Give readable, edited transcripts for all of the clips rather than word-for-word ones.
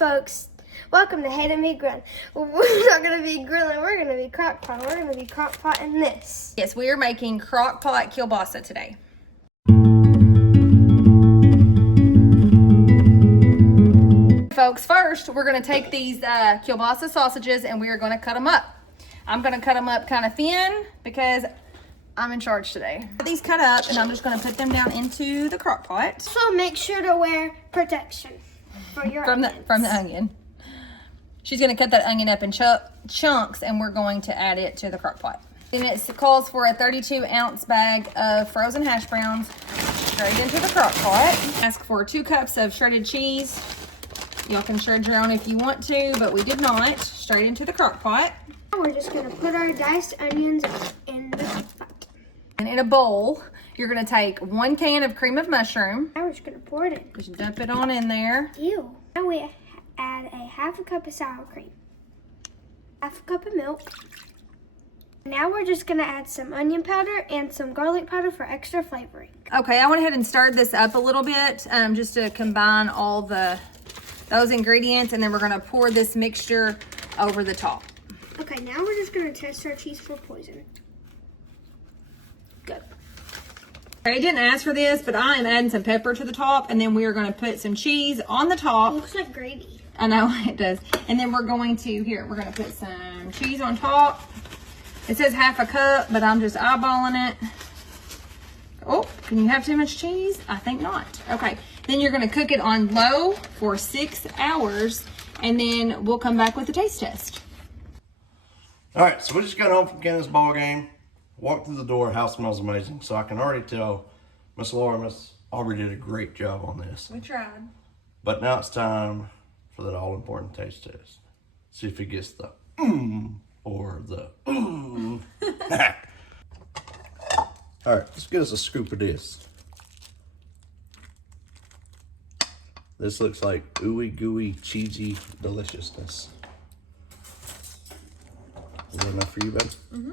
folks, welcome to Hate Me Grill. We're not going to be grilling, we're going to be crockpot. We're going to be crockpot in this. Yes, we are making crockpot kielbasa today. Folks, first we're going to take these kielbasa sausages and we are going to cut them up. I'm going to cut them up kind of thin because I'm in charge today. Get these cut up and I'm just going to put them down into the crockpot. So make sure to wear protection for your from the onion. She's going to cut that onion up in chunks and we're going to add it to the crockpot. And it calls for a 32-ounce bag of frozen hash browns straight into the crockpot. Ask for 2 cups of shredded cheese. Y'all can shred your own if you want to, but we did not. Straight into the crockpot. We're just going to put our diced onions in the crockpot. And in a bowl, you're going to take 1 can of cream of mushroom. Now we're just going to pour it in. Just dump it on in there. Ew. Now we add a ½ cup of sour cream, ½ cup of milk. Now we're just going to add some onion powder and some garlic powder for extra flavoring. Okay, I went ahead and stirred this up a little bit just to combine all those ingredients, and then we're going to pour this mixture over the top. Okay, now we're just going to test our cheese for poison. Good. I didn't ask for this, but I am adding some pepper to the top, and then we are going to put some cheese on the top. It looks like gravy. I know, it does. And then we're going to put some cheese on top. It says ½ cup, but I'm just eyeballing it. Oh, can you have too much cheese? I think not. Okay, then you're going to cook it on low for 6 hours, and then we'll come back with the taste test. All right, so we just got home from Kansas ball game. Walked through the door, house smells amazing. So I can already tell Miss Laura and Miss Aubrey did a great job on this. We tried. But now it's time for that all-important taste test. See if it gets the or the All right, let's get us a scoop of this. This looks like ooey gooey cheesy deliciousness. Is that enough for you, babe? Mm-hmm.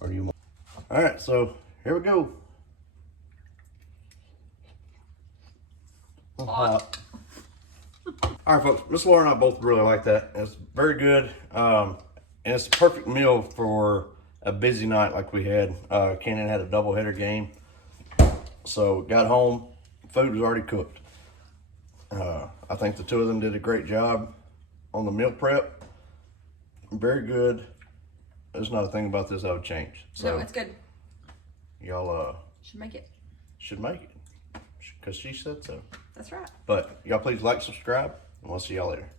Or do you want? All right, so here we go. Hot. All right, folks. Miss Laura and I both really like that. It's very good, and it's a perfect meal for a busy night like we had. Cannon had a doubleheader game, so got home, food was already cooked. I think the two of them did a great job on the meal prep. Very good. There's not a thing about this I would change. So No, it's good. Y'all Should make it. should make it because she said so. That's right. But y'all please like, subscribe, and we'll see y'all later.